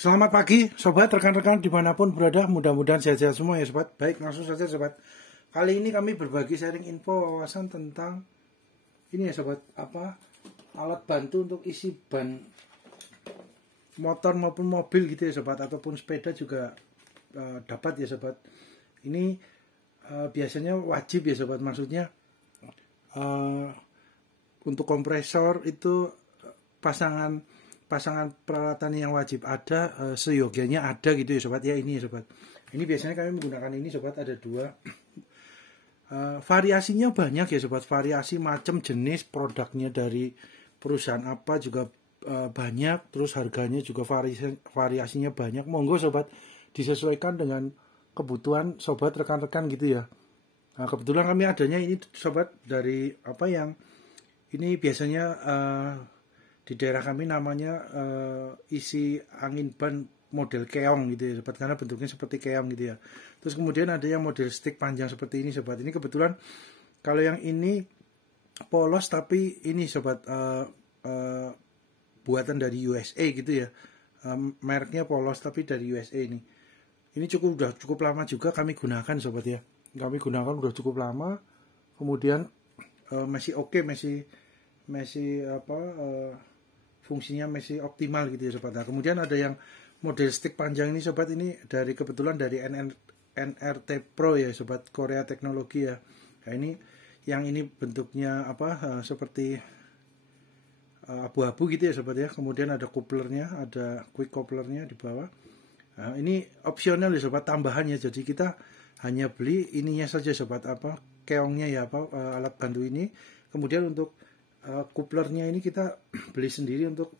Selamat pagi, sobat, rekan-rekan dimanapun berada, mudah-mudahan sehat-sehat semua ya sobat. Baik, langsung saja sobat. Kali ini kami berbagi sharing info wawasan tentang ini ya sobat, alat bantu untuk isi ban motor maupun mobil gitu ya sobat, ataupun sepeda juga dapat ya sobat. Ini biasanya wajib ya sobat, maksudnya untuk kompresor itu pasangan peralatan yang wajib ada, seyogianya ada gitu ya sobat ya. Ini ya sobat, ini biasanya kami menggunakan ini sobat, ada dua. Variasinya banyak ya sobat, variasi macam jenis produknya dari perusahaan apa juga banyak, terus harganya juga variasinya banyak. Monggo sobat, disesuaikan dengan kebutuhan sobat, rekan-rekan gitu ya. Nah, kebetulan kami adanya ini sobat dari ini biasanya di daerah kami namanya isi angin ban model keong gitu ya sobat, karena bentuknya seperti keong gitu ya. Terus kemudian ada yang model stick panjang seperti ini sobat. Ini kebetulan kalau yang ini polos, tapi ini sobat buatan dari USA gitu ya. Mereknya polos tapi dari USA ini. Ini udah cukup lama juga kami gunakan sobat ya. Kami gunakan udah cukup lama. Kemudian masih oke, masih fungsinya masih optimal gitu ya sobat. Nah, kemudian ada yang model stick panjang ini sobat, ini kebetulan dari NRT Pro ya sobat, Korea Teknologi ya. Nah, ini bentuknya seperti abu-abu gitu ya sobat ya. Kemudian ada couplernya, ada quick couplernya di bawah. Nah, ini opsional ya sobat, tambahan ya. Jadi kita hanya beli ininya saja sobat, keongnya ya, alat bantu ini. Kemudian untuk couplernya ini kita beli sendiri untuk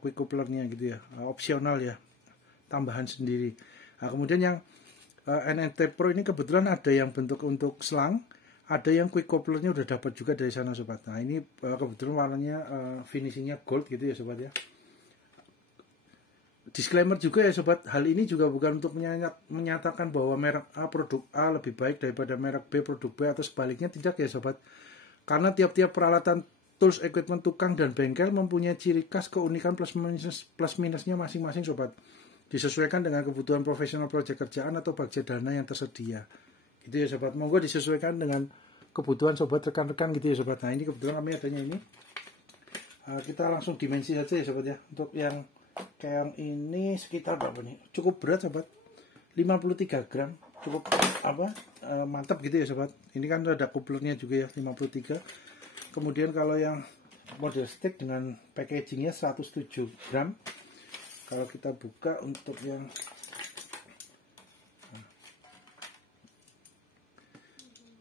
quick couplernya gitu ya, opsional ya, tambahan sendiri. Nah, kemudian yang NNT Pro ini kebetulan ada yang bentuk untuk selang, ada yang quick couplernya udah dapat juga dari sana sobat. Nah, ini kebetulan warnanya finishingnya gold gitu ya sobat ya. Disclaimer juga ya sobat, hal ini juga bukan untuk menyatakan bahwa merek A produk A lebih baik daripada merek B produk B atau sebaliknya, tidak ya sobat. Karena tiap-tiap peralatan, tools, equipment, tukang, dan bengkel mempunyai ciri khas, keunikan, plus minusnya masing-masing sobat. Disesuaikan dengan kebutuhan profesional proyek kerjaan atau budget dana yang tersedia. Gitu ya sobat. Monggo disesuaikan dengan kebutuhan sobat, rekan-rekan gitu ya sobat. Nah, ini kebetulan kami adanya ini. Kita langsung dimensi saja ya sobat ya. Untuk yang kayak ini sekitar berapa nih? Cukup berat sobat. 53 gram. Cukup mantap gitu ya sobat. Ini kan ada couplernya juga ya, 53. Kemudian kalau yang model stick dengan packagingnya 107 gram. Kalau kita buka untuk yang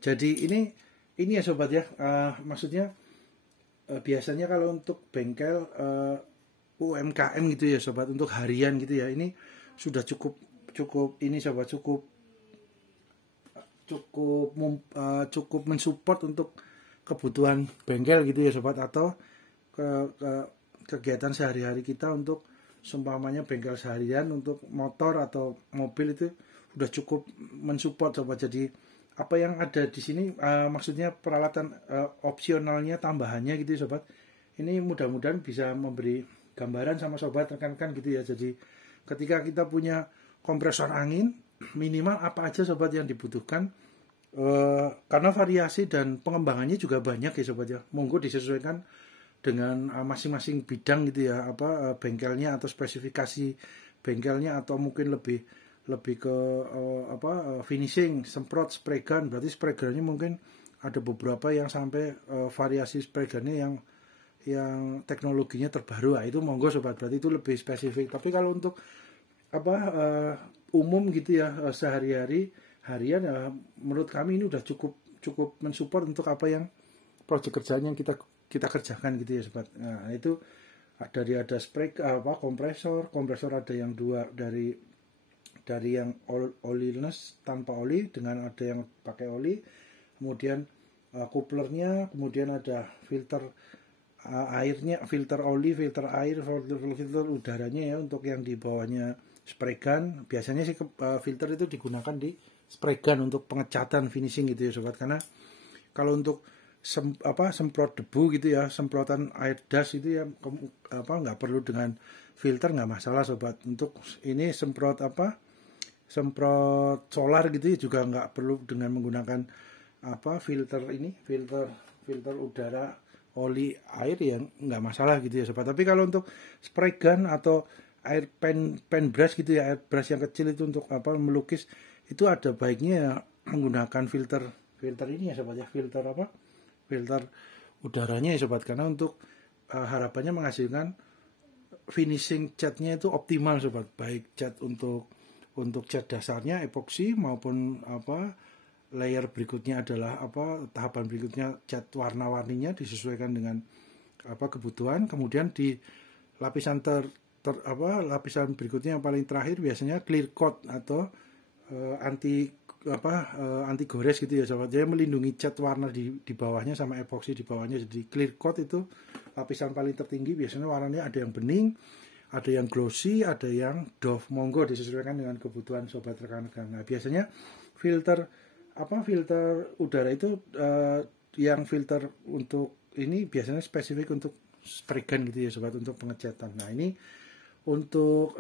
jadi ini ya sobat ya, maksudnya biasanya kalau untuk bengkel UMKM gitu ya sobat, untuk harian gitu ya, ini sudah cukup ini sobat, cukup mensupport untuk kebutuhan bengkel gitu ya sobat, atau kegiatan sehari-hari kita untuk seumpamanya bengkel seharian untuk motor atau mobil, itu sudah cukup mensupport sobat. Jadi apa yang ada di sini maksudnya peralatan opsionalnya, tambahannya gitu ya sobat, ini mudah-mudahan bisa memberi gambaran sama sobat, rekan-rekan gitu ya. Jadi ketika kita punya kompresor angin, minimal apa aja sobat yang dibutuhkan, karena variasi dan pengembangannya juga banyak ya sobat ya. Monggo disesuaikan dengan masing-masing bidang gitu ya, bengkelnya atau spesifikasi bengkelnya, atau mungkin lebih ke finishing, semprot, spray gun. Berarti spray gunnya mungkin ada beberapa yang sampai variasi spray gunnya yang teknologinya terbaru. Nah, itu monggo sobat, berarti itu lebih spesifik. Tapi kalau untuk umum gitu ya, sehari-hari, harian ya, menurut kami ini udah cukup mensupport untuk apa yang proyek kerjaan yang kita kerjakan gitu ya sobat. Nah, itu ada spray kompresor ada yang dua, dari yang oliless tanpa oli, dengan ada yang pakai oli, kemudian couplernya, kemudian ada filter airnya, filter oli, filter air, filter udaranya ya, untuk yang di bawahnya spray gun. Biasanya sih filter itu digunakan di spray gun untuk pengecatan, finishing gitu ya sobat. Karena kalau untuk semprot debu gitu ya, semprotan air das itu ya nggak perlu dengan filter nggak masalah sobat. Untuk ini semprot semprot solar gitu ya juga nggak perlu dengan menggunakan filter filter udara oli air ya nggak masalah gitu ya sobat. Tapi kalau untuk spray gun atau air pen brush gitu ya, air brush yang kecil itu untuk melukis, itu ada baiknya ya menggunakan filter ini ya sobat ya, filter udaranya ya sobat, karena untuk harapannya menghasilkan finishing catnya itu optimal sobat, baik cat untuk cat dasarnya epoksi maupun layer berikutnya adalah tahapan berikutnya cat warna-warninya disesuaikan dengan kebutuhan. Kemudian di lapisan lapisan berikutnya yang paling terakhir biasanya clear coat atau anti gores gitu ya sobat. Jadi melindungi cat warna di bawahnya sama epoksi di bawahnya. Jadi clear coat itu lapisan paling tertinggi, biasanya warnanya ada yang bening, ada yang glossy, ada yang doff. Monggo disesuaikan dengan kebutuhan sobat rekan-rekan. Nah, biasanya filter udara itu yang filter untuk ini biasanya spesifik untuk spray gun gitu ya sobat, untuk pengecatan. Nah, ini untuk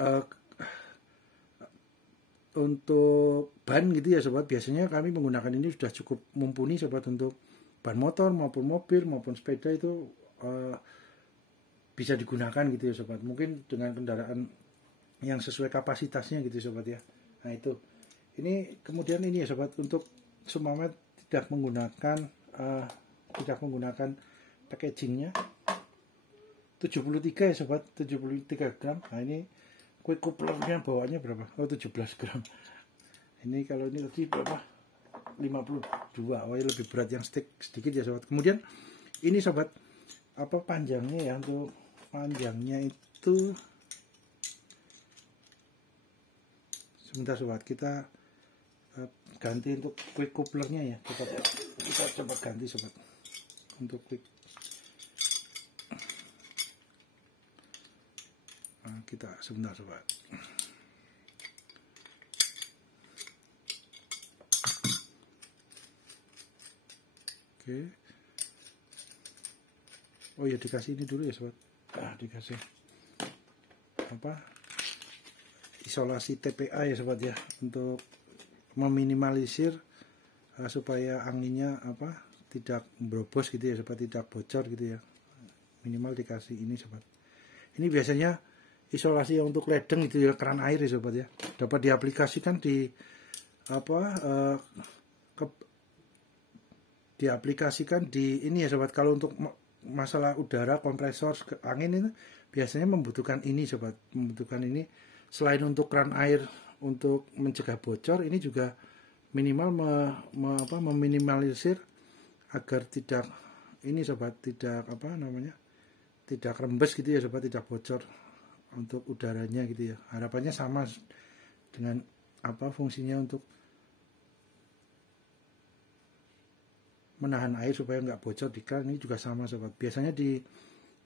ban gitu ya sobat, biasanya kami menggunakan ini sudah cukup mumpuni sobat. Untuk ban motor maupun mobil maupun sepeda itu bisa digunakan gitu ya sobat, mungkin dengan kendaraan yang sesuai kapasitasnya gitu ya sobat ya. Nah, itu ini kemudian ini ya sobat, untuk seumpama tidak menggunakan packagingnya 73 ya sobat, 73 gram. Nah, ini quick couplernya bawahnya berapa? 17 gram. Ini kalau ini tadi berapa? 52. Oh, lebih berat yang sedikit ya sobat. Kemudian ini sobat, panjangnya ya, untuk panjangnya itu sebentar sobat, kita ganti untuk quick couplernya ya. Kita coba ganti sobat untuk quick. Nah, kita sebentar sobat. Oke. Oh ya, dikasih ini dulu ya sobat. Dikasih isolasi TPA ya sobat ya, untuk meminimalisir supaya anginnya tidak berobos gitu ya sobat, tidak bocor gitu ya. Minimal dikasih ini sobat. Ini biasanya isolasi untuk ledeng gitu ya, keran air ya sobat ya. Dapat diaplikasikan di diaplikasikan di ini ya sobat. Kalau untuk masalah udara, kompresor angin itu biasanya membutuhkan ini sobat, membutuhkan ini. Selain untuk keran air untuk mencegah bocor, ini juga minimal meminimalisir agar tidak ini sobat, tidak tidak rembes gitu ya sobat, tidak bocor untuk udaranya gitu ya. Harapannya sama dengan fungsinya untuk menahan air supaya nggak bocor di keran, ini juga sama sobat. Biasanya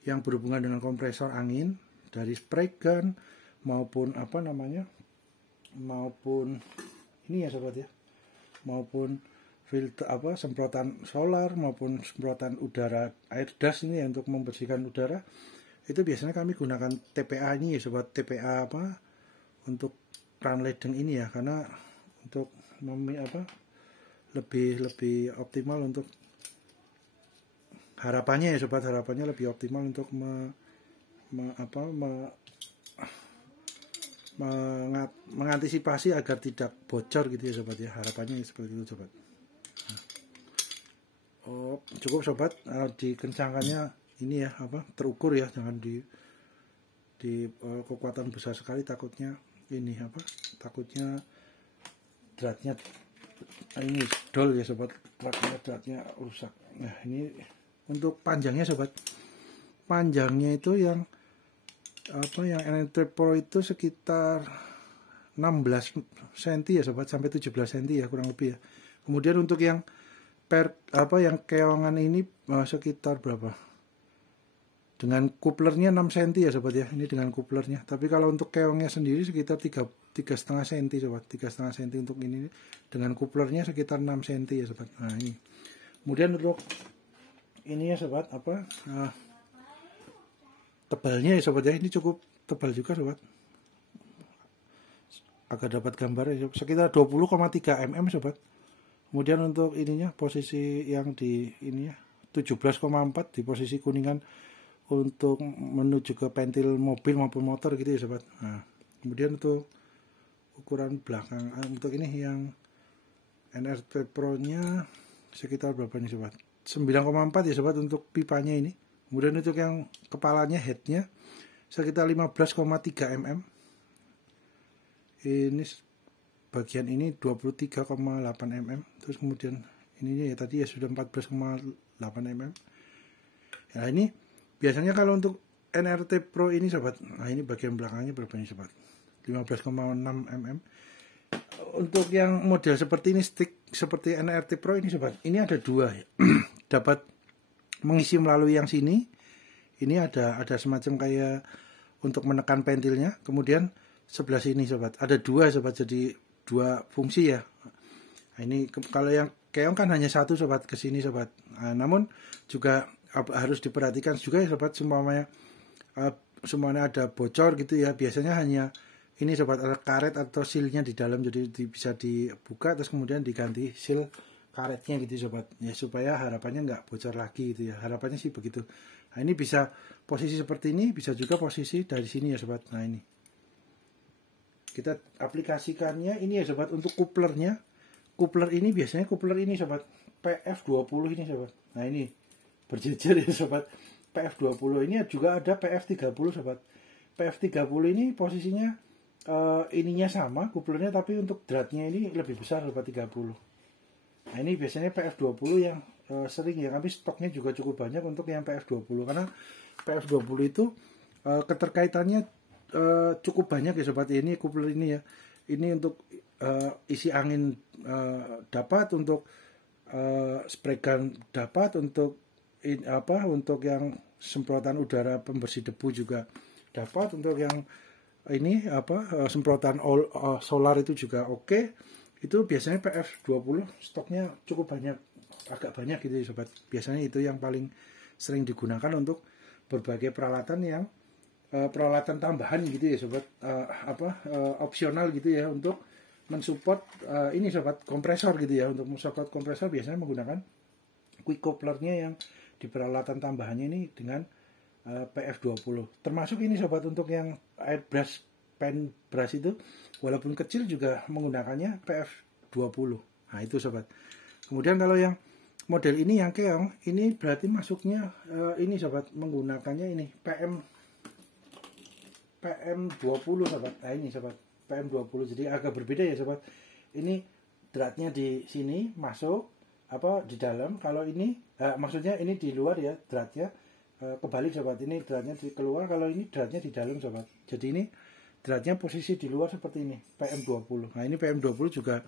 yang berhubungan dengan kompresor angin dari spray gun maupun maupun ini ya sobat ya, maupun filter semprotan solar maupun semprotan udara air dust ini ya, untuk membersihkan udara, itu biasanya kami gunakan TPA ini ya sobat. TPA untuk keran ledeng ini ya, karena untuk lebih optimal untuk harapannya ya sobat, harapannya lebih optimal untuk mengantisipasi agar tidak bocor gitu ya sobat ya, harapannya seperti itu sobat. Cukup sobat, dikencangkannya ini ya terukur ya, jangan di kekuatan besar sekali, takutnya ini takutnya dratnya ini dol ya sobat, dratnya rusak. Nah, ini untuk panjangnya sobat, panjangnya itu yang yang NT Pro itu sekitar 16 cm ya sobat, sampai 17 cm ya kurang lebih ya. Kemudian untuk yang yang keongan ini sekitar berapa? Dengan kuplernya 6 cm ya sobat ya, ini dengan kuplernya. Tapi kalau untuk keongnya sendiri sekitar 3,5 cm sobat, 3,5 cm untuk ini, dengan kuplernya sekitar 6 cm ya sobat. Nah, ini. Kemudian untuk ini ya sobat, tebalnya ya sobat ya, ini cukup tebal juga sobat, agak dapat gambarnya sekitar 20,3 mm sobat. Kemudian untuk ininya posisi yang di ini ya 17,4 di posisi kuningan untuk menuju ke pentil mobil maupun motor gitu ya sobat. Nah, kemudian untuk ukuran belakang untuk ini yang NRT Pro nya sekitar berapa nih sobat, 9,4 ya sobat untuk pipanya ini. Kemudian untuk yang kepalanya headnya sekitar 15,3 mm, ini bagian ini 23,8 mm, terus kemudian ininya ya tadi ya sudah 14,8 mm. Nah ini biasanya kalau untuk NRT Pro ini sobat, nah ini bagian belakangnya berapa nih sobat, 15,6 mm. Untuk yang model seperti ini stick seperti NRT Pro ini sobat, ini ada dua ya. Dapat mengisi melalui yang sini, ini ada semacam kayak untuk menekan pentilnya. Kemudian sebelah sini sobat ada dua sobat, jadi dua fungsi ya. Nah, ini kalau yang keong kan hanya satu sobat ke sini sobat. Nah, namun juga harus diperhatikan juga ya sobat, semuanya ada bocor gitu ya. Biasanya hanya ini sobat ada karet atau sealnya di dalam, jadi bisa dibuka terus kemudian diganti seal karetnya gitu sobat ya, supaya harapannya nggak bocor lagi gitu ya, harapannya sih begitu. Nah ini bisa posisi seperti ini, bisa juga posisi dari sini ya sobat. Nah ini kita aplikasikannya ini ya sobat. Untuk couplernya, coupler ini biasanya coupler ini sobat PF20 ini sobat. Nah ini berjejer ya sobat, PF20 ini juga ada PF30 sobat. PF30 ini posisinya ininya sama couplernya, tapi untuk dratnya ini lebih besar sobat, 30. Nah ini biasanya PF20 yang sering ya, kami stoknya juga cukup banyak untuk yang PF20, karena PF20 itu keterkaitannya cukup banyak ya sobat. Ini coupler ini ya, ini untuk isi angin dapat, untuk spray gun dapat, untuk untuk yang semprotan udara pembersih debu juga dapat, untuk yang ini semprotan solar itu juga oke. Itu biasanya PF20 stoknya cukup banyak, agak banyak gitu ya sobat. Biasanya itu yang paling sering digunakan untuk berbagai peralatan yang peralatan tambahan gitu ya sobat, opsional gitu ya, untuk mensupport ini sobat kompresor gitu ya. Untuk mensupport kompresor biasanya menggunakan quick couplernya yang di peralatan tambahannya ini dengan PF20. Termasuk ini sobat untuk yang airbrush pen brush itu walaupun kecil juga menggunakannya PF20. Nah itu sobat. Kemudian kalau yang model ini yang keong ini berarti masuknya ini sobat menggunakannya ini PM20 sobat. Nah ini sobat PM20, jadi agak berbeda ya sobat. Ini dratnya di sini masuk di dalam. Kalau ini maksudnya ini di luar ya dratnya, kebalik sobat, ini dratnya di keluar, kalau ini dratnya di dalam sobat. Jadi ini dratnya posisi di luar seperti ini, PM20. Nah ini PM20 juga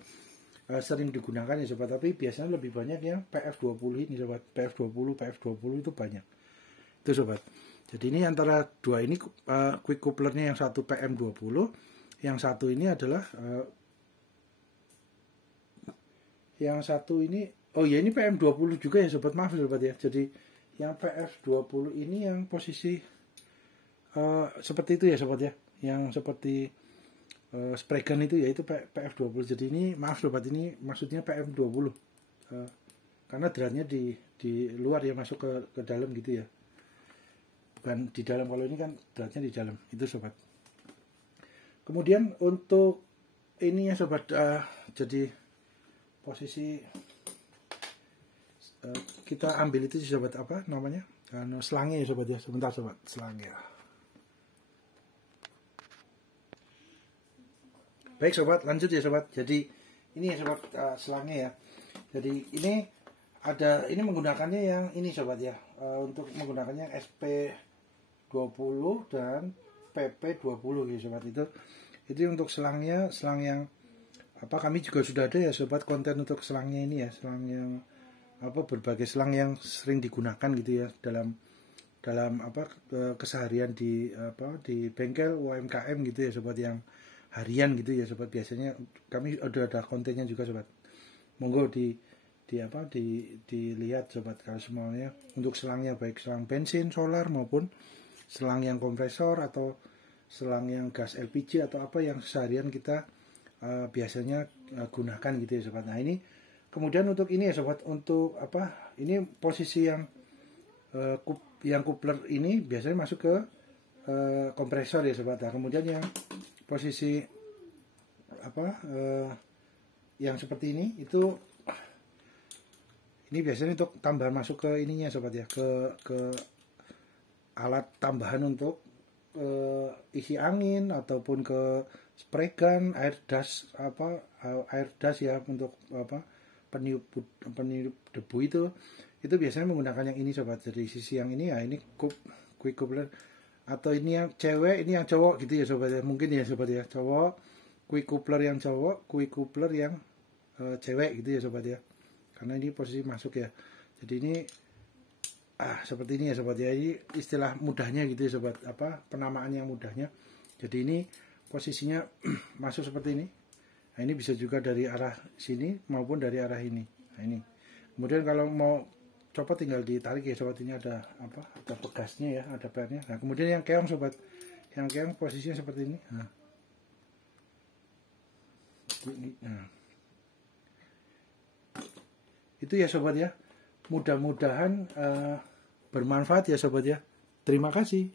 sering digunakan ya sobat, tapi biasanya lebih banyak yang PF20 ini sobat. PF20 itu banyak itu sobat. Jadi ini antara dua ini quick couplernya, yang satu PM20, yang satu ini adalah yang satu ini ini PM20 juga ya sobat, maaf sobat ya. Jadi yang PF20 ini yang posisi seperti itu ya sobat ya, yang seperti spray gun itu ya, itu PF20. Jadi ini maaf sobat, ini maksudnya PM20 karena dratnya di luar ya, masuk ke dalam gitu ya, bukan di dalam. Kalau ini kan dratnya di dalam itu sobat. Kemudian untuk ini ya sobat, jadi posisi kita ambil itu sobat, apa namanya, selangnya ya sobat ya. Sebentar sobat, selangnya. Baik sobat, lanjut ya sobat. Jadi ini ya sobat, selangnya ya. Jadi ini ini menggunakannya yang ini sobat ya, untuk menggunakannya SP20 dan PP20 ya sobat. Itu untuk selangnya, selang yang kami juga sudah ada ya sobat konten untuk selangnya ini ya, selang yang berbagai selang yang sering digunakan gitu ya dalam keseharian di bengkel UMKM gitu ya sobat, yang harian gitu ya sobat. Biasanya kami ada kontennya juga sobat, monggo dilihat sobat kalau semuanya untuk selangnya, baik selang bensin, solar maupun selang yang kompresor atau selang yang gas LPG atau apa yang seharian kita biasanya gunakan gitu ya sobat. Nah ini kemudian untuk ini ya sobat, untuk apa, ini posisi yang coupler ini biasanya masuk ke kompresor ya sobat. Nah, kemudian yang posisi apa yang seperti ini biasanya untuk tambahan masuk ke ininya sobat ya, ke alat tambahan untuk isi angin ataupun ke spray gun, air das ya, untuk apa peniup debu itu biasanya menggunakan yang ini sobat. Jadi sisi yang ini ya, ini quick coupler, atau ini yang cewek, ini yang cowok gitu ya sobat ya, mungkin ya sobat ya, cowok quick coupler yang cowok, quick coupler yang cewek gitu ya sobat ya, karena ini posisi masuk ya. Jadi ini seperti ini ya sobat ya, ini istilah mudahnya gitu ya sobat, apa penamaan yang mudahnya. Jadi ini posisinya masuk seperti ini. Nah ini bisa juga dari arah sini maupun dari arah ini. Nah ini kemudian kalau mau copot tinggal ditarik ya sobat, ini ada apa, ada pegasnya ya, ada pelnya. Nah kemudian yang keong sobat, yang keong posisinya seperti ini. Nah itu ya sobat ya, mudah-mudahan bermanfaat ya sobat ya. Terima kasih.